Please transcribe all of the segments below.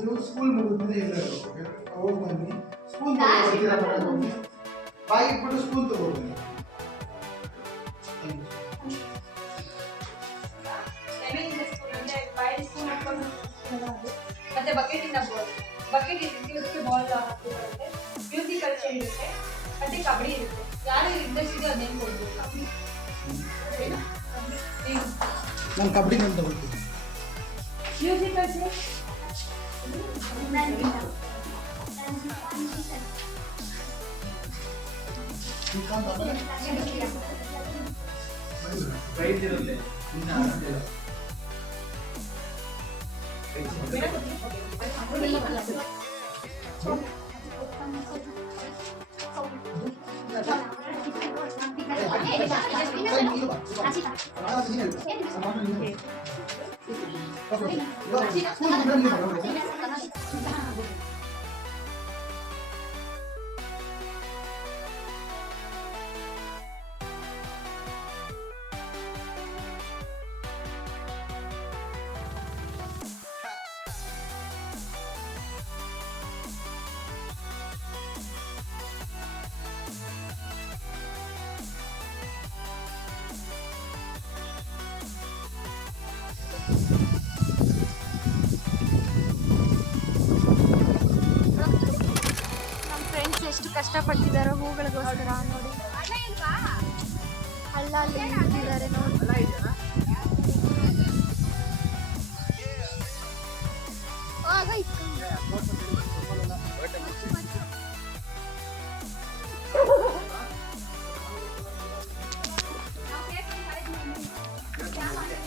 ನೀವು ಸ್ಕೂಲ್ ಮುಗಿದ್ರೆ ಇರಬೇಕು. ಹೋಗಿ ಬನ್ನಿ. ಸ್ಕೂಲ್ ತಗೊಂಡು ಬಾಯಿ ಇಟ್ಬಿಟ್ಟು ಸ್ಕೂಲ್ ತಗೊಂಡ್ಬನ್ನಿ. ಮತ್ತೆ ಬಕೆಟ್ ಇಂದ ಬಕೆಟ್ ಇದಕ್ಕೆ ಬಾಲ್ ಹಾಕಿ ಬರುತ್ತೆ. ಮ್ಯೂಸಿಕಲ್ ಚೇರ್ ಇರುತ್ತೆ, ಮತ್ತೆ ಕಬಡ್ಡಿ ಇರುತ್ತೆ. ಯಾರು ಇಂಟ್ರೆಸ್ಟ್ ಇದೆ ಅದೇನು ಕೊಡ್ಬೋದು. ನಾನು ಕಬಡ್ಡಿ ನಾನು ತಗೊಳ್ತೀನಿ. ಮ್ಯೂಸಿಕಲ್ ಚೇರ್ ಪ್ರೈಸ್ ಇರುತ್ತೆ. ನಮ್ಮ ಫ್ರೆಂಡ್ಸ್ ಎಷ್ಟು ಕಷ್ಟಪಡ್ತಿದ್ದಾರೆ ಹೂಗಳಿಗೋಸ್ಕರ ನೋಡಿ. ಹಳ್ಳ ಅಲ್ಲಿ ನಿಂತಿದ್ದಾರೆ ನೋಡಿ.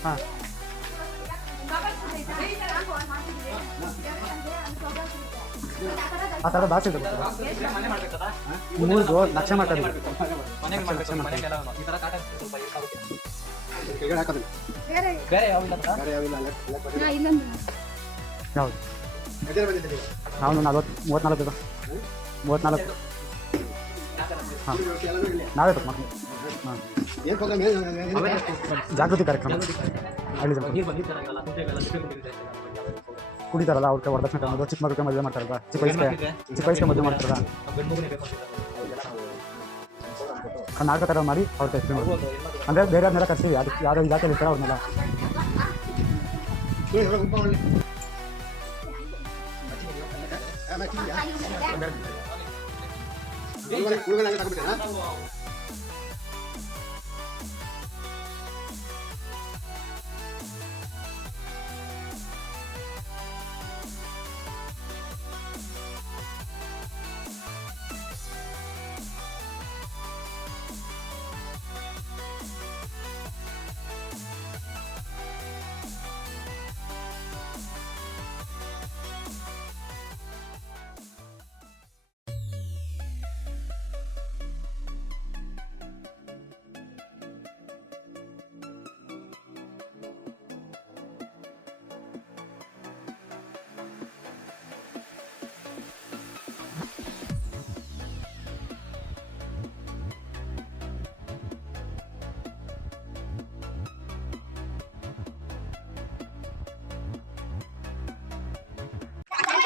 ಹಾಂ ಆ ಥರ ದಾಸೆ ಇದೆ ಮೂರ್ದು ಲಕ್ಷ ಮಾತಾಡಿ ಯಾವುದು ನಾವು 34 ಹಾಂ ನಾವೇ ಮಕ್ಕಳು ಹಾಂ ಜಾಗೃತಿ ಕಾರ್ಯಕ್ರಮ ಹಳ್ಳಿ ಕುಡಿತಾರಲ್ಲ ಅವ್ರಿಗೆ ವರದಕ್ಷಿಣೆ ತಗೊಂಡು ಚಿಕ್ಕ ಮಕ್ಕಳಿಗೆ ಮದುವೆ ಮಾಡ್ತಾರಲ್ಲ ಚಿಕ್ಕ ವಯಸ್ಸಿಗೆ ಮದುವೆ ಮಾಡ್ತಾರಲ್ಲ ನಾಟಕ ಥರ ಮಾಡಿ ಅವ್ರ ಟೆಸ್ಟ್ ಮಾಡ್ಬೋದು. ಅಂದರೆ ಬೇರೆ ಅವ್ರನ್ನೆಲ್ಲ ಕರ್ತೀವಿ, ಅದಕ್ಕೆ ಯಾರೋ ಇಲಾಖೆಯಲ್ಲಿ ಇರ್ತಾರೆ ಅವ್ರನ್ನೆಲ್ಲ.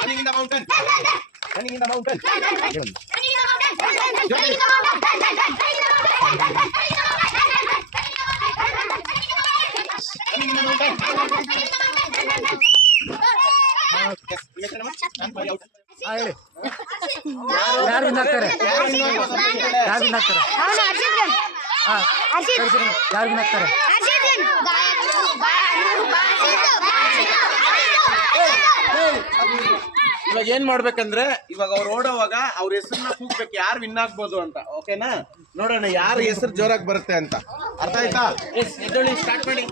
Running in the mountain. Running in the mountain. ಯಾರು ವಿನ್ ಆಗ್ತಾರೆ? ಯಾರು ವಿನ್ ಆಗ್ತಾರೆ? ಯಾರು ವಿನ್ ಆಗ್ತಾರೆ? ಇವಾಗ ಏನ್ ಮಾಡ್ಬೇಕಂದ್ರೆ ಇವಾಗ ಅವ್ರು ಓಡೋವಾಗ ಅವ್ರ ಹೆಸರನ್ನ ಕೂಗ್ಬೇಕು, ಯಾರು ವಿನ್ ಆಗ್ಬೋದು ಅಂತ. ಓಕೆನಾ? ನೋಡೋಣ ಯಾರ ಹೆಸರು ಜೋರಾಗಿ ಬರುತ್ತೆ ಅಂತ. ಅರ್ಥ ಆಯ್ತಾ? ಎದ್ದೊಳ್ಳಿ, ಸ್ಟಾರ್ಟ್ ಮಾಡಿ.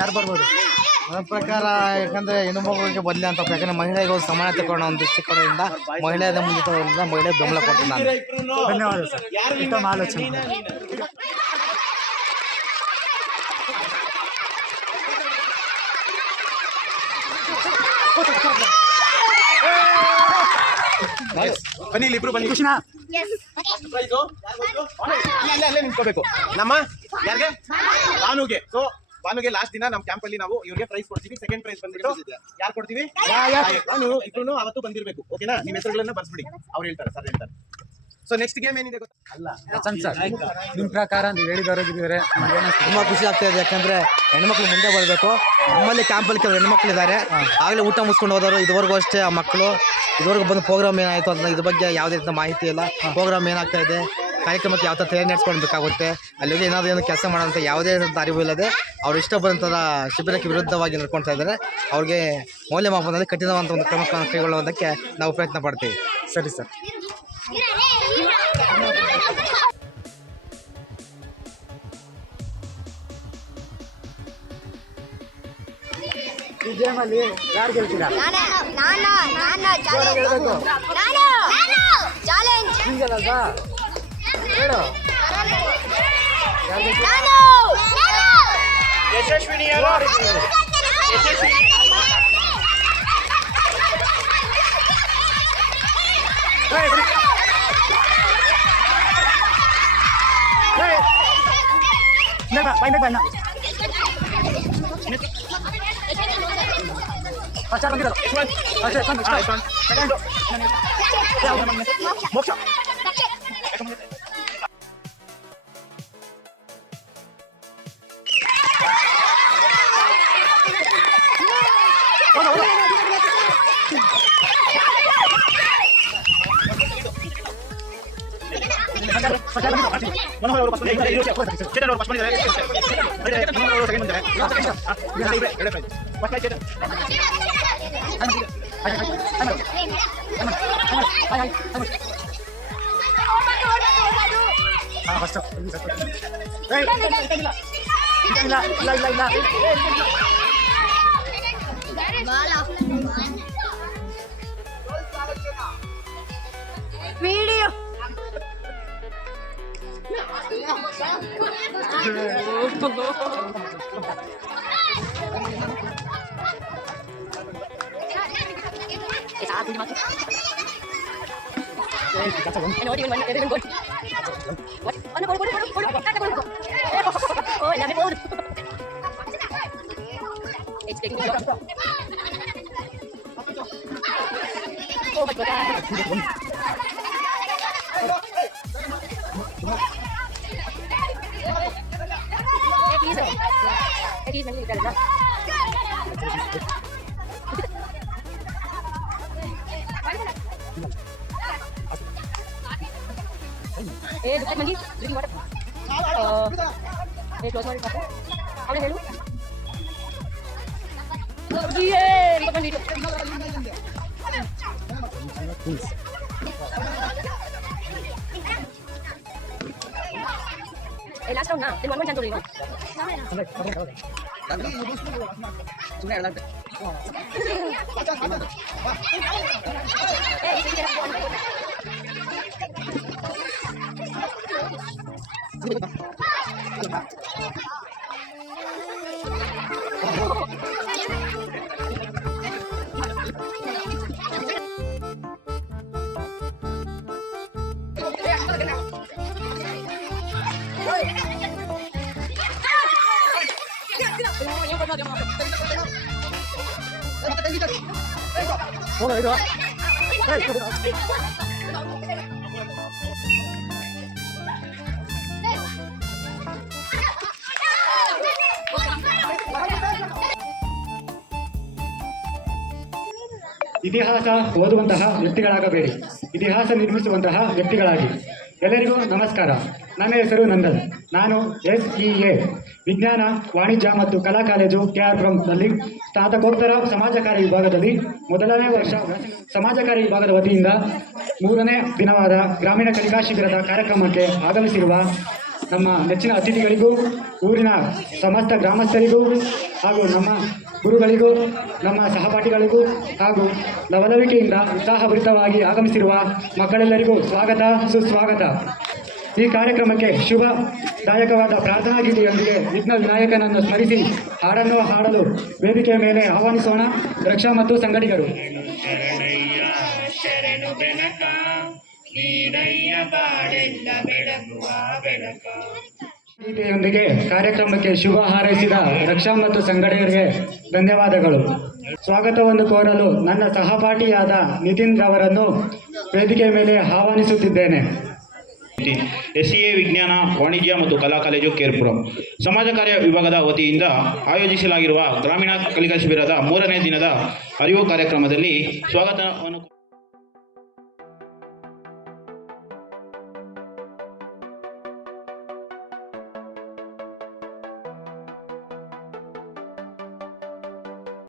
ಯಾರು ಬರ್ಬೋದು? ನನ್ನ ಪ್ರಕಾರ ಯಾಕಂದ್ರೆ ಹೆಣ್ಣು ಮಗುವಿಗೆ ಬದಲಿ ಅಂತ, ಯಾಕಂದ್ರೆ ಮಹಿಳೆಗೆ ಸಮಾನತೆ ಕೊಡೋಣ ಒಂದು ದೃಷ್ಟಿಕೋನದಿಂದ ಮಹಿಳೆಯದ ಮುಂದೆ ತಗೊಂಡ್ರಿಂದ ಮಹಿಳೆ ಬೆಂಬಲ ಕೊಡ್ತೀನಿ ನಾನು. ಧನ್ಯವಾದ ಸರ್, ಉತ್ತಮ ಆಲೋಚನೆ. ಬನ್ನಿ, ಇಬ್ರು ಬನ್ನಿ. ಕೃಷ್ಣ ಪ್ರೈಸು ಅಲ್ಲೇ ನಿಂತ್ಕೋಬೇಕು. ನಮ್ಮ ಯಾರಿಗೆ? ಭಾನುಗೆ. ಸೊ ಭಾನುಗೆ ಲಾಸ್ಟ್ ದಿನ ನಮ್ಮ ಕ್ಯಾಂಪಲ್ಲಿ ನಾವು ಇವ್ರಿಗೆ ಪ್ರೈಸ್ ಕೊಡ್ತೀವಿ. ಸೆಕೆಂಡ್ ಪ್ರೈಸ್ ಬಂದ್ಬಿಟ್ಟು ಯಾರು ಕೊಡ್ತೀವಿ? ನಾನು ಇಬ್ರು ಅವತ್ತು ಬಂದಿರಬೇಕು. ಓಕೆನಾ? ನಿಮ್ಮ ಹೆಸರುಗಳನ್ನ ಬರ್ಸ್ಬಿಡಿ. ಅವ್ರು ಹೇಳ್ತಾರೆ, ಸರ್ ಹೇಳ್ತಾರೆ. ಸೊ ನೆಕ್ಸ್ಟ್ ಗೇಮ್ ಏನಿದೆ ಗೊತ್ತಾ? ನಿಮ್ಮ ಪ್ರಕಾರ ನೀವು ಹೇಳಿದವರಿದ್ದಾರೆ ತುಂಬ ಖುಷಿ ಆಗ್ತಾ ಇದೆ. ಯಾಕಂದರೆ ಹೆಣ್ಮಕ್ಳು ಮುಂದೆ ಬರಬೇಕು. ನಮ್ಮಲ್ಲಿ ಕ್ಯಾಂಪಲ್ಲಿ ಕೆಲವು ಹೆಣ್ಮಕ್ಳಿದ್ದಾರೆ. ಆಗಲೇ ಊಟ ಮುಗಿಸ್ಕೊಂಡು ಹೋದವರು. ಇದುವರೆಗೂ ಅಷ್ಟೇ ಆ ಮಕ್ಕಳು ಇದುವರೆಗೂ ಬಂದು ಪ್ರೋಗ್ರಾಮ್ ಏನಾಯಿತು ಅಂತ ಇದ್ರ ಬಗ್ಗೆ ಯಾವುದೇ ರೀತಿಯ ಮಾಹಿತಿ ಇಲ್ಲ. ಪ್ರೋಗ್ರಾಮ್ ಏನಾಗ್ತಾ ಇದೆ, ಕಾರ್ಯಕ್ರಮಕ್ಕೆ ಯಾವ ಥರ ತಯಾರಿ ನಡೆಸ್ಕೊಳ್ಬೇಕಾಗುತ್ತೆ, ಅಲ್ಲಿ ಏನಾದರೂ ಏನು ಕೆಲಸ ಮಾಡೋಂಥ ಯಾವುದೇ ಅರಿವು ಇಲ್ಲದೆ ಅವ್ರು ಇಷ್ಟ ಬಂದಂಥ ಶಿಬಿರಕ್ಕೆ ವಿರುದ್ಧವಾಗಿ ನಡ್ಕೊಳ್ತಾ ಇದ್ದಾರೆ. ಅವ್ರಿಗೆ ಮೌಲ್ಯಮಾಪನದಲ್ಲಿ ಕಠಿಣವಾದಂಥ ಒಂದು ಕ್ರಮಗಳನ್ನು ಕೈಗೊಳ್ಳುವುದಕ್ಕೆ ನಾವು ಪ್ರಯತ್ನ ಪಡ್ತೀವಿ. ಸರಿ ಸರ್. ಈ ಗೇಮಲ್ಲಿ ಯಾರು ಗೆಲ್ತೀರಾ? ಹಿಂಗಲ್ಲ ಹೇಳು. ಯಶಸ್ವಿನಿ ಮೋಕ್ಷ. Video last round na, then one chance only. ಇತಿಹಾಸ ಓದುವಂತಹ ವ್ಯಕ್ತಿಗಳಾಗಬೇಡಿ, ಇತಿಹಾಸ ನಿರ್ಮಿಸುವಂತಹ ವ್ಯಕ್ತಿಗಳಾಗಿ. ಎಲ್ಲರಿಗೂ ನಮಸ್ಕಾರ. ನನ್ನ ಹೆಸರು ನಂದನ್. ನಾನು SEA ವಿಜ್ಞಾನ, ವಾಣಿಜ್ಯ ಮತ್ತು ಕಲಾ ಕಾಲೇಜು KR-ಪುರಂನಲ್ಲಿ ಸ್ನಾತಕೋತ್ತರ ಸಮಾಜ ಕಾರ್ಯ ವಿಭಾಗದಲ್ಲಿ ಮೊದಲನೇ ವರ್ಷ ಸಮಾಜ ಕಾರ್ಯ ವಿಭಾಗದ ವತಿಯಿಂದ 3ನೇ ದಿನವಾದ ಗ್ರಾಮೀಣ ಕಲಿಕಾ ಶಿಬಿರದ ಕಾರ್ಯಕ್ರಮಕ್ಕೆ ಆಗಮಿಸಿರುವ ನಮ್ಮ ನೆಚ್ಚಿನ ಅತಿಥಿಗಳಿಗೂ, ಊರಿನ ಸಮಸ್ತ ಗ್ರಾಮಸ್ಥರಿಗೂ ಹಾಗೂ ನಮ್ಮ ಗುರುಗಳಿಗೂ, ನಮ್ಮ ಸಹಪಾಠಿಗಳಿಗೂ ಹಾಗೂ ಲವಲವಿಕೆಯಿಂದ ಉತ್ಸಾಹಭರಿತವಾಗಿ ಆಗಮಿಸಿರುವ ಮಕ್ಕಳೆಲ್ಲರಿಗೂ ಸ್ವಾಗತ, ಸುಸ್ವಾಗತ. ಈ ಕಾರ್ಯಕ್ರಮಕ್ಕೆ ಶುಭದಾಯಕವಾದ ಪ್ರಾರ್ಥನಾ ಗೀತೆಯೊಂದಿಗೆ ವಿಘ್ನ ವಿನಾಯಕನನ್ನು ಸ್ಮರಿಸಿ ಹಾಡನ್ನು ಹಾಡಲು ವೇದಿಕೆಯ ಮೇಲೆ ಆಹ್ವಾನಿಸೋಣ ರಕ್ಷಾ ಮತ್ತು ಸಂಘಟಿಗರು. ಗೀತೆಯೊಂದಿಗೆ ಕಾರ್ಯಕ್ರಮಕ್ಕೆ ಶುಭ ಹಾರೈಸಿದ ರಕ್ಷಾ ಮತ್ತು ಸಂಘಟಕರಿಗೆ ಧನ್ಯವಾದಗಳು. ಸ್ವಾಗತವನ್ನು ಕೋರಲು ನನ್ನ ಸಹಪಾಠಿಯಾದ ನಿತಿನ್ ರವರನ್ನು ವೇದಿಕೆ ಮೇಲೆ ಆಹ್ವಾನಿಸುತ್ತಿದ್ದೇನೆ. ಎಸ್ಸಿಎ ವಿಜ್ಞಾನ ವಾಣಿಜ್ಯ ಮತ್ತು ಕಲಾ ಕಾಲೇಜು ಕೇರ್ಪುರಂ ಸಮಾಜ ಕಾರ್ಯ ವಿಭಾಗದ ವತಿಯಿಂದ ಆಯೋಜಿಸಲಾಗಿರುವ ಗ್ರಾಮೀಣ ಕಲಿಕಾ ಶಿಬಿರದ 3ನೇ ದಿನದ ಅರಿವು ಕಾರ್ಯಕ್ರಮದಲ್ಲಿ ಸ್ವಾಗತವನ್ನು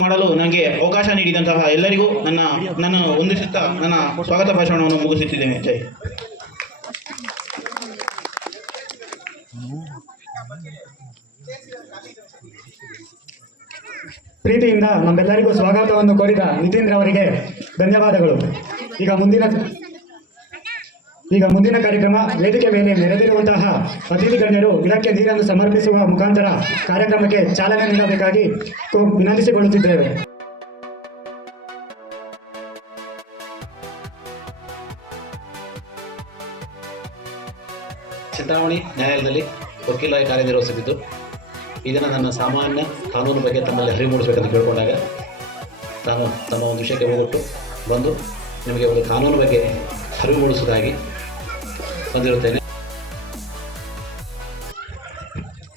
ಮಾಡಲು ನನಗೆ ಅವಕಾಶ ನೀಡಿದಂತಹ ಎಲ್ಲರಿಗೂ ನನ್ನನ್ನು ವಂದಿಸುತ್ತಾ ನನ್ನ ಸ್ವಾಗತ ಭಾಷಣವನ್ನು ಮುಗಿಸುತ್ತಿದ್ದೇನೆ. ಜೈ. ಪ್ರೀತಿಯಿಂದ ನಮ್ಮೆಲ್ಲರಿಗೂ ಸ್ವಾಗತವನ್ನು ಕೋರಿದ ನಿತಿನ್ ರವರಿಗೆ ಧನ್ಯವಾದಗಳು. ಈಗ ಮುಂದಿನ ಕಾರ್ಯಕ್ರಮ ವೇದಿಕೆ ಮೇಲೆ ನೆರೆದಿರುವಂತಹ ಅತಿಥಿ ಗಣ್ಯರು ಗಿಡಕ್ಕೆ ನೀರನ್ನು ಸಮರ್ಪಿಸುವ ಮುಖಾಂತರ ಕಾರ್ಯಕ್ರಮಕ್ಕೆ ಚಾಲನೆ ನೀಡಬೇಕಾಗಿ ವಿನಂತಿಸಿಕೊಳ್ಳುತ್ತಿದ್ದೇವೆ. ಚಿಂತಾಮಣಿ ನ್ಯಾಯಾಲಯದಲ್ಲಿ ವಕೀಲರಾಗಿ ಕಾರ್ಯನಿರ್ವಹಿಸುತ್ತಿದ್ದು ಈ ದಿನ ನನ್ನ ಸಾಮಾನ್ಯ ಕಾನೂನು ಬಗ್ಗೆ ತಮ್ಮಲ್ಲಿ ಅರಿವು ಮೂಡಿಸಬೇಕಂತ ಕೇಳಿಕೊಂಡಾಗ ನಾನು ತಮ್ಮ ಒಂದು ವಿಷಯಕ್ಕೆ ಹೋಗೊಟ್ಟು ಬಂದು ನಿಮಗೆ ಒಂದು ಕಾನೂನು ಬಗ್ಗೆ ಅರಿವು ಮೂಡಿಸುವುದಾಗಿ ಬಂದಿರುತ್ತೇನೆ.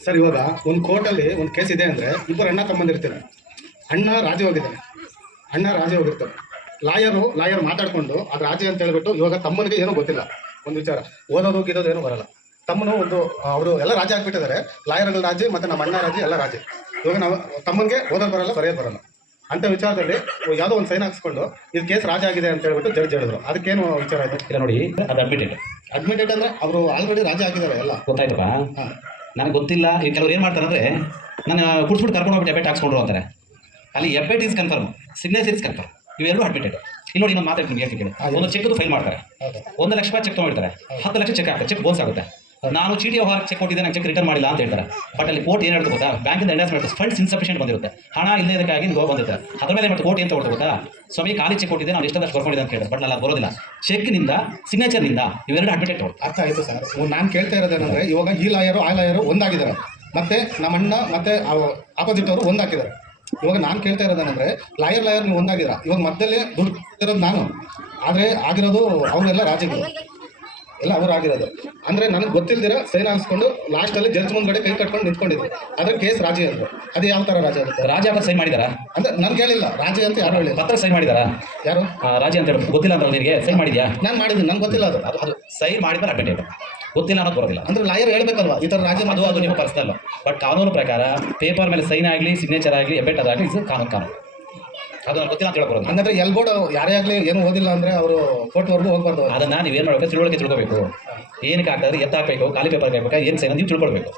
ಸರ್, ಇವಾಗ ಒಂದು ಕೋರ್ಟಲ್ಲಿ ಒಂದು ಕೇಸ್ ಇದೆ ಅಂದರೆ ಇಬ್ಬರು ಅಣ್ಣ ತಮ್ಮಂದಿರ್ತಾರೆ. ಅಣ್ಣ ರಾಜಿ ಹೋಗಿರ್ತಾರೆ. ಲಾಯರ್ ಮಾತಾಡಿಕೊಂಡು ಅದು ರಾಜಿ ಅಂತ ಹೇಳ್ಬಿಟ್ಟು ಇವಾಗ ತಮ್ಮನಿಗೆ ಏನೂ ಗೊತ್ತಿಲ್ಲ, ಒಂದು ವಿಚಾರ ಓದೋದು ಗಿದೋದು ಏನೂ ಬರಲ್ಲ. ತಮ್ಮನು ಅವರು ಎಲ್ಲ ರಾಜಿ ಆಗಿಬಿಟ್ಟಿದ್ದಾರೆ. ಲಾಯರ್ಗಳ ರಾಜಿ ಮತ್ತು ನಮ್ಮ ಅಣ್ಣ ರಾಜಿ ಎಲ್ಲ ರಾಜಿ. ಇವಾಗ ನಾವು ತಮ್ಮನಿಗೆ ಓದೋದು ಬರಲ್ಲ, ಬರೆಯೋದು ಬರಲ್ಲ ಅಂತ ವಿಚಾರದಲ್ಲಿ ಯಾವುದೋ ಒಂದು ಸೈನ್ ಹಾಕ್ಸ್ಕೊಂಡು ಇದು ಕೇಸ್ ರಾಜಿ ಆಗಿದೆ ಅಂತ ಹೇಳ್ಬಿಟ್ಟು ಜಡ್ಜ್ ಹೇಳಿದ್ರು. ಅದಕ್ಕೇನು ವಿಚಾರ ಆಯಿತು? ಇಲ್ಲ ನೋಡಿ, ಅದು ಅಡ್ಮಿಟೆಡ್ ಅಂದರೆ ಅವರು ಆಲ್ರೆಡಿ ರಾಜಿ ಆಗಿದ್ದಾರೆ ಎಲ್ಲ. ಗೊತ್ತಾಯ್ತಪ್ಪ, ನನಗೆ ಗೊತ್ತಿಲ್ಲ. ಈಗ ಕೆಲವ್ರು ಏನು ಮಾಡ್ತಾರೆ ಅಂದರೆ ನಾನು ಕುಡಿಸ್ಬಿಟ್ಟು ಕರ್ಕೊಂಡು ಹೋಗ್ಬಿಟ್ಟು ಎಬೆಟ್ ಹಾಕ್ಸ್ಕೊಂಡ್ರು ಅಂತಾರೆ. ಅಲ್ಲಿ ಎಬೆಟ್ is confirm, signature is confirm, ಇವೆರಡು ಅಡ್ಮಿಟೆಡ್. ಇಲ್ಲಿ ನೋಡಿ, ಇನ್ನೊಂದು ಮಾತಾಡ್ತೀನಿ ನಿಮಗೆ ಕೇಳಿ. ಒಂದು ಚೆಕ್ದು ಫೈಲ್ ಮಾಡ್ತಾರೆ, 1 ಲಕ್ಷ ರೂಪಾಯಿ ಚೆಕ್ ತೊಗೊಳ್ತಾರೆ, 10 ಲಕ್ಷ ಚೆಕ್ ಆಗ್ತದೆ, ಚೆಕ್ ಬೋನ್ಸ್ ಆಗುತ್ತೆ. ನಾನು ಚೀಟಿ ವ್ಯವಹಾರಕ್ಕೆ ಚೆಕ್ ಕೊಟ್ಟಿದ್ದೆ, ನಾನು ಚೆಕ್ ರಿಟರ್ನ್ ಮಾಡಿಲ್ಲ ಅಂತ ಹೇಳ್ತಾರೆ. ಬಟ್ ಅಲ್ಲಿ ಕೋರ್ಟ್ ಏನು ಹೇಳ್ತು ಗೊತ್ತಾ, ಬ್ಯಾಂಕಿಂದ ಎಂಡಾಸ್ ಮಾಡ್ತಾರೆ, ಫಂಡ್ಸ್ ಇನ್ಸಫಿಷಿಯಂಟ್ ಬಂದಿರುತ್ತೆ, ಹಣ ಇಲ್ಲದಕ್ಕಾಗಿ ನೀವು ಬಂದಿರುತ್ತೆ. ಅದ್ರ ಮೇಲೆ ಮತ್ತೆ ಕೋರ್ಟ್ ಏನು ತಗೊಳ್ತು ಗೊತ್ತಾ, ಸ್ವಾಮಿ ಖಾಲಿ ಚೆಕ್ ಕೊಟ್ಟಿದ್ದೆ, ನಾನು ಎಷ್ಟೊಂದಷ್ಟು ಬರ್ಕೊಂಡಿದ್ದೆ ಅಂತ ಹೇಳ್ತಾರೆ. ಬಟ್ ನಾನು ಬರೋದಿಲ್ಲ, ಚೆಕ್ನಿಂದ ಸಿಗ್ನೇಚರ್ನಿಂದ ಇವೆರಡು ಅಡ್ಮಿಟೆಡ್ ತಗೊಳ್ತು. ಅರ್ಥ ಆಯಿತು ಸರ್. ನಾನು ಕೇಳ್ತಾ ಇರೋದೇನೆಂದರೆ, ಇವಾಗ ಈ ಲಾಯರು ಆ ಲಾಯರು ಒಂದಾಗಿದ್ದಾರೆ, ಮತ್ತು ನಮ್ಮ ಅಣ್ಣ ಮತ್ತು ಆಪೋಸಿಟ್ ಅವರು ಒಂದಾಕಿದ್ದಾರೆ. ಇವಾಗ ನಾನು ಕೇಳ್ತಾ ಇರೋದೇನೆಂದರೆ, ಲಾಯರ್ ನೀವು ಒಂದಾಗಿದ್ದೀರಾ, ಇವಾಗ ಮಧ್ಯದಲ್ಲಿ ದುಡ್ಡು ಇರೋದು ನಾನು, ಆದರೆ ಆಗಿರೋದು ಅವರೆಲ್ಲ ರಾಜಿಗಳು ಎಲ್ಲ ಅವರು ಆಗಿರೋದು. ಅಂದರೆ ನನಗೆ ಗೊತ್ತಿಲ್ದಿರ ಸೈನ್ ಹಾಕ್ಸ್ಕೊಂಡು ಲಾಸ್ಟಲ್ಲಿ ಜಡ್ಜ್ ಮುಂದ್ಗಡೆ ಕೈ ಕಟ್ಕೊಂಡು ನಿಂತ್ಕೊಂಡಿದ್ರು. ಅದ್ರ ಕೇಸ್ ರಾಜಿ ಅಂದರು. ಅದು ಯಾವ ಥರ ರಾಜಿ ಆಗುತ್ತೆ? ರಾಜಿ ಅಂತ ಸೈನ್ ಮಾಡಿದಾರಾ? ಅಂದರೆ ನನಗೆ ಹೇಳಿಲ್ಲ ರಾಜಿ ಅಂತ ಯಾರು ಹೇಳಿ. ಪತ್ರ ಸೈನ್ ಮಾಡಿದಾರಾ? ಯಾರು ರಾಜಿ ಅಂತ ಹೇಳಿ ಗೊತ್ತಿಲ್ಲ ಅಂತ ನಿನಗೆ ಸೈನ್ ಮಾಡಿದ್ಯಾ? ನಾನು ಮಾಡಿದ್ದೀನಿ, ನಂಗೆ ಗೊತ್ತಿಲ್ಲ. ಅದು ಸೈನ್ ಮಾಡಿದ್ರೆ ಅಡ್ಮಿಟೆಡ್, ಗೊತ್ತಿಲ್ಲ ಅನ್ನೋದು ಬರೋದಿಲ್ಲ. ಅಂದರೆ ಲಾಯರ್ ಹೇಳ್ಬೇಕಲ್ವಾ ಈ ಥರ ರಾಜಿ? ಅದು ನಿಮ್ಮ ಪರ್ಸನಲ್. ಬಟ್ ಕಾನೂನು ಪ್ರಕಾರ ಪೇಪರ್ ಮೇಲೆ ಸೈನ್ ಆಗಲಿ, ಸಿಗ್ನೇಚರ್ ಆಗಲಿ, ಎಬೆಟ್ ಅದಾಗಲಿ, ಇದು ಕಾನೂನು. ಅದು ನನಗೆ ಗೊತ್ತಿಲ್ಲ ಅಂತ ಹೇಳಬಾರ್ದು. ಹಂಗಂದ್ರೆ ಎಲ್ಬೋರ್ಡ್ ಯಾರೇ ಆಗಲಿ ಏನು ಓದಿಲ್ಲ ಅಂದರೆ ಅವರು ಕೋರ್ಟ್ವರೆಗೂ ಹೋಗ್ಬಾರ್ದು. ಅದನ್ನು ನೀವೇನು ಮಾಡಬೇಕು, ತಿಳ್ಕೋಬೇಕು. ಏನಕ್ಕೆ ಆಗ್ತದೆ, ಹಾಕಬೇಕು, ಖಾಲಿ ಪೇಪರ್ ಹಾಕಬೇಕಾ, ಏನು ಸೈನ್ ನೀವು ತಿಳ್ಕೊಳ್ಬೇಕು.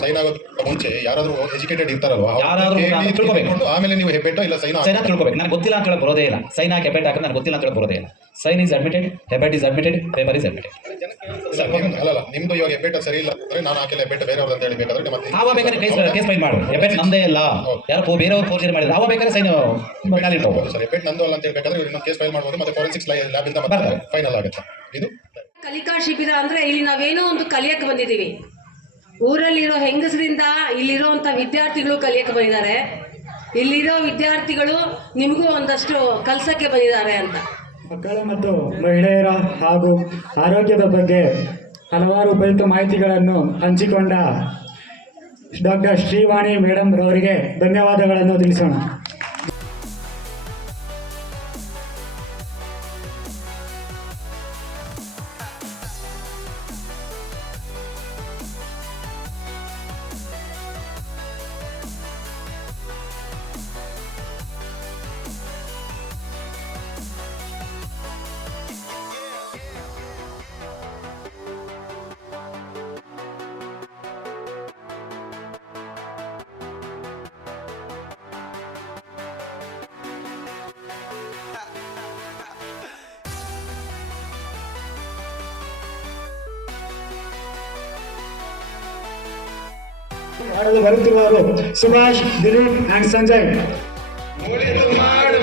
ಸೈನ್ ಆಗೋದಕ್ಕೆ ಮುಂಚೆ ಯಾರಾದರೂ ಎಜುಕೇಟೆಡ್ ಇರ್ತಾರಲ್ವಾ, ಯಾರಾದರೂ ತಿಳ್ಕೊಬೇಕು. ಆಮೇಲೆ ನೀವು ಹೆಬ್ಬೆಟ್ಟ ಇಲ್ಲ ಸೈನ್ ತಿಳ್ಕೊಬೇಕು. ನನಗೆ ಗೊತ್ತಿಲ್ಲ ಅಂತ ಹೇಳಿ ಬರೋದೇ ಇಲ್ಲ. ಸೈನ್ ಹಾಕಿ ಹೆಬ್ಬೆಟ್ ಹಾಕಿದ್ರೆ ನನಗೆ ಗೊತ್ತಿಲ್ಲ ಅಂತ ಹೇಳಿ ಬರೋದೇ ಇಲ್ಲ. ಸೈನ್ ಈಸ್ ಅಡ್ಮಿಟೆಡ್, ಹೆಬ್ಬೆಟ್ is admitted, paper is admitted. ಅಲ್ಲ, ನಿಮ್ದು ಇವಾಗ ಹೆಬ್ಬೆಟ್ಟ ಸರಿ ಇಲ್ಲ ಅಂದ್ರೆ ನಾನು ಹಾಕಿಲ್ಲ ಹೆಬ್ಬೆಟ್ಟ ಬೇರೆಯವ್ರು ಅಂತ ಹೇಳಿ ಬೇಕಾದ್ರೆ ಮತ್ತೆ ಆವಾಗ ಬೇಕಾದ್ರೆ ಕೇಸ್ ಫೈಲ್ ಮಾಡು. ಹೆಬ್ಬೆಟ್ ನಮ್ಮದೇ ಇಲ್ಲ, ಯಾರೋ ಬೇರೆಯವ್ರು ಫೋರ್ಜರಿ ಮಾಡಿದ್ರೆ ಆವಾಗ ಬೇಕಾದ್ರೆ ಸೈನ್ ಖಾಲಿ ಇಟ್ಕೋಬಹುದು. ಸರ್, ಹೆಬ್ಬೆಟ್ ನಂದು ಅಲ್ಲ ಅಂತ ಹೇಳ್ಬೇಕಾದ್ರೆ ಇನ್ನೊಂದು ಕೇಸ್ ಫೈಲ್ ಮಾಡ್ಬೋದು, ಮತ್ತೆ ಫಾರೆನ್ಸಿಕ್ಸ್ ಲ್ಯಾಬ್ ಇಂದ ಫೈನಲ್ ಆಗುತ್ತೆ. ಇದು ಕಲಿಕಾ ಶಿಬಿರ ಅಂದ್ರೆ ಇಲ್ಲಿ ನಾವೇನೋ ಒಂದು ಕಲಿಯಕ್ಕೆ ಬಂದಿದ್ದೀವಿ. ಊರಲ್ಲಿರೋ ಹೆಂಗಸರಿಂದ ಇಲ್ಲಿರೋಂಥ ವಿದ್ಯಾರ್ಥಿಗಳು ಕಲಿಯಕ್ಕೆ ಬಂದಿದ್ದಾರೆ. ಇಲ್ಲಿರೋ ವಿದ್ಯಾರ್ಥಿಗಳು ನಿಮಗೂ ಒಂದಷ್ಟು ಕಲ್ಸಕ್ಕೆ ಬಂದಿದ್ದಾರೆ ಅಂತ. ಮಕ್ಕಳ ಮತ್ತು ಮಹಿಳೆಯರ ಹಾಗೂ ಆರೋಗ್ಯದ ಬಗ್ಗೆ ಹಲವಾರು ಉಪಯುಕ್ತ ಮಾಹಿತಿಗಳನ್ನು ಹಂಚಿಕೊಂಡ ಡಾಕ್ಟರ್ ಶ್ರೀವಾಣಿ ಮೇಡಮ್ ರವರಿಗೆ ಧನ್ಯವಾದಗಳನ್ನು ತಿಳಿಸೋಣ. ಬರುತ್ತಿರುವರು ಸುಭಾಷ್, ದಿಲೀಪ್ ಅಂಡ್ ಸಂಜಯ್. ಮಾಡು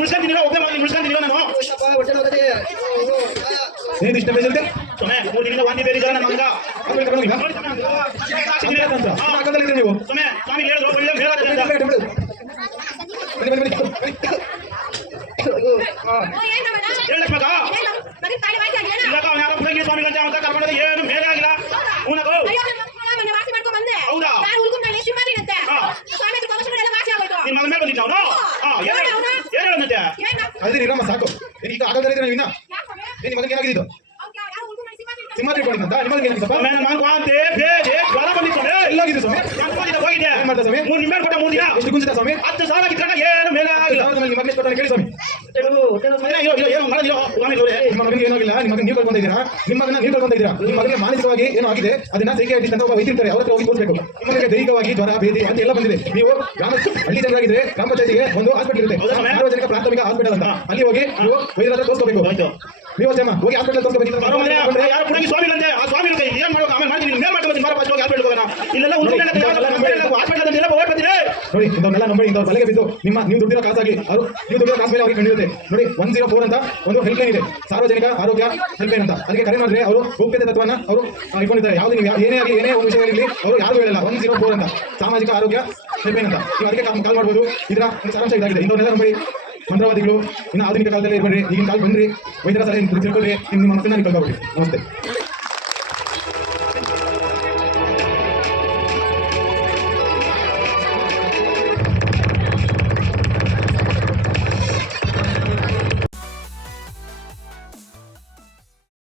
ಮುಳ್ಸ್ಕೊಂತೀನಿ ಒಬ್ಬೇ ಮಾಡಿ ಮುಳ್ಸ್ಕೊಂತೀನಿ ನಾನು ಏನಿದು ಇಷ್ಟ ಬೇಜಾರಿದೆ? ಸುಮ್ಮನೆ 3 ದಿನದ ವಾಂತಿ ಬೇರೆ ನನ್ನ ಮಗ ಆಮೇಲೆ ಕರ್ಕೊಂಡು ಹೋಗಿಲ್ಲ? ಹಾಕಂದ್ರೆ ನೀವು ಸುಮ್ಮನೆ ಸ್ವಾಮಿ ಹೇಳಿದ್ರು ಒಳ್ಳೆ ಹೇಳೋದು ಅಂತ. ಬನ್ನಿ ಬನ್ನಿ ಬನ್ನಿ ಹೇಳಕ್ ಮಗ ಇವಾಗ ಅವ್ನು ಯಾರೋ ಪುರಂಗಿ ಸ್ವಾಮಿ ಅಂತ ಅಂತ ಕರ್ಕೊಂಡೋದು ಏನು ಮೇಲೆ ಆಗಿಲ್ಲ ಹೂನಗೋ ಹೌದಾ ನಿಮ್ಮ ಮಗನ ಮೇಲೆ ಬಂದಿದ್ದ ಅವನು ಏನು ಹೇಳಂತೆ ಅದೇ ನೀರಮ್ಮ ಸಾಕು ಈಗ ಆಗಲ್ದರೆ ನೀವು ಇನ್ನ ನಿಮ್ಮ ಮಗನಿಗೆ ಏನಾಗಿದ್ದು ಸಿಂಹ ತಿಳ್ಕೊಂಡಿದ್ದಂತ ನಿಮ್ಮ ಮಗನಿಗೆ ಏನಾಗಿದ್ದಪ್ಪ ನನ್ನ ಮಗ ವಾಂತಿ ಬೇರೆ ಜ್ವರ ಬಂದಿತ್ತು ಎಲ್ಲಾಗಿದೆ ಸ್ವಾಮಿ ಹೋಗಿದೆ ಏನ್ ಮಾಡ್ತಾ ಸ್ವಾಮಿ ಮೂರು ನಿಂಬೆ ಕೊಟ್ಟ 3 ದಿನ ಎಷ್ಟು ಗುಂಜಿತ ಸ್ವಾಮಿ 10 ಸಾವಿರ ಕಿತ್ಕೊಂಡ ಏನು ಮೇಲೆ ಆಗಿಲ್ಲ ನಿಮ್ಮ ಮಗನಿಗೆ ಕೊಟ್ಟಾನೆ ಕೇಳಿ ಸ್ವಾಮಿ ಏನು ಮಾಡೋದಿಲ್ಲ ಸ್ವಾಮಿಗಳೇ ನಿಮ್ಮ ಮಗನಿಗೆ ಏನಾಗಿಲ್ಲ ನಿಮ್ಮ ಮಗನಿಗೆ ನೀವು ಕರ್ಕೊಂಡ್ ಇದ್ದೀರಾ ನಿಮ್ಮ ಮಗನ ನೀವು ಕರ್ಕೊಂಡ್ ಇದ್ದೀರಾ ನಿಮ್ಮ ಮಗನಿಗೆ ಮಾನಸಿಕವಾಗಿ ಏನೋ ಆಗಿದೆ ಅದನ್ನ ಸೈಕಿಯಾಟ್ರಿಸ್ಟ್ ಅಂತ ಒಬ್ಬ ವೈದ್ಯರಿರ್ತಾರೆ ಅವ್ರ ಹತ್ರ ಹೋಗಿ ತೋರಿಸಬೇಕು ನಿಮ್ಮ ಮಗನಿಗೆ ದೈಹಿಕವಾಗಿ ಜ್ವರ ಭೇದಿ ಅಂತ ಎಲ್ಲ ಬಂದಿದೆ ನೀವು ಹಳ್ಳಿ ಜನರಾಗಿದ್ರೆ ಗ್ರಾಮ ಪಂಚಾಯತಿಗೆ ಒಂದು ಹಾಸ್ಪಿಟಲ್ ಇರುತ್ತೆ ಸಾರ್ವಜನಿಕ ಪ್ರಾಥಮಿಕ ಹಾಸ್ಪಿಟಲ್ ಅಂತ ಅಲ್ಲಿ ಹೋಗಿ ನೀವು ವೈದ್ಯರ ಹತ್ರ ತೋರಿಸ್ಕೋಬೇಕು ನೀವು ಅಜ್ಜಮ್ಮ ಹೋಗಿ ಹಾಸ್ಪಿಟಲ್ ತೋರಿಸ್ಕೋಬೇಕು ಯಾರು ಪುರಂಗಿ ಸ್ವಾಮಿಗಳಂತೆ ಆ ಸ್ವಾಮಿಗಳಿಗೆ ಏನ್ ಮಾಡ್ಬೇಕು ಆಮೇಲೆ ಮಾಡ್ತೀನಿ ಮೇಲೆ ಮಾಡ್ಕೊಂಡು ಮಾರ ಪಾಸ್ ಹಾಸ್ಪಿಟಲ್ ಹೋಗೋಣ ಇಲ್ಲೆಲ್ಲ ಹಾಸ್ಪಿಟಲ್ ಎಲ್ಲ ಹೋಗ್ಬರ್ತೀನಿ ನೋಡಿ ಇಂಥವ್ರನ್ನೆಲ್ಲ ನಂಬಿ ಇಂಥವ್ರ ತಲೆಗೆ ಬಿದ್ದು ನೀವು ದುಡ್ಡಿರೋ ಕಾಸಾಗಿ ಅವರು ನೀವು ದುಡ್ಡಿರೋ ಕಾಸು ಮೇಲೆ ಅವ್ರಿಗೆ ಕಂಡಿರುತ್ತೆ ನೋಡಿ 104 ಅಂತ ಒಂದು ಹೆಲ್ಪ್ ಲೈನ್ ಇದೆ ಸಾರ್ವಜನಿಕ ಆರೋಗ್ಯ ಹೆಲ್ಪ್ ಲೈನ್ ಅಂತ ಅದಕ್ಕೆ ಕರೆ ಮಾಡಿದ್ರೆ ಅವರು ಗೌಪ್ಯತೆ ತತ್ವನ ಅವರು ಇಟ್ಕೊಂಡಿದ್ದಾರೆ ಯಾವ್ದು ನೀವು ಏನೇ ಆಗಿ ಏನೇ ಒಂದು ವಿಷಯಗಳಿರಲಿ ಅವರು ಯಾರು ಹೇಳಿಲ್ಲ 104 ಅಂತ ಸಾಮಾಜಿಕ ಆರೋಗ್ಯ ಹೆಲ್ಪ್ ಲೈನ್ ಅಂತ ನೀವು ಅದಕ್ಕೆ ಕಾಲ್ ಮಾಡ್ಬೋದು ಇದರ ಸಾರಾಂಶ ಇದಾಗಿದೆ ಇಂಥವ್ರನ್ನೆಲ್ಲ ನಂಬಿ ಮಂತ್ರವಾದಿಗಳು ಇನ್ನು ಆಧುನಿಕ ಕಾಲದಲ್ಲಿ ಇರಬೇಡಿ ಈಗಿನ ಕಾಲ ಬಂದ್ರಿ ವೈದ್ಯರ ಸಲಹೆ ತಿಳ್ಕೊಳ್ಳಿ ನಿಮ್ಮ ಮಕ್ಕಳನ್ನ ನೀವು ಕಳ್ಕೊಬಿಡಿ ನಮಸ್ತೆ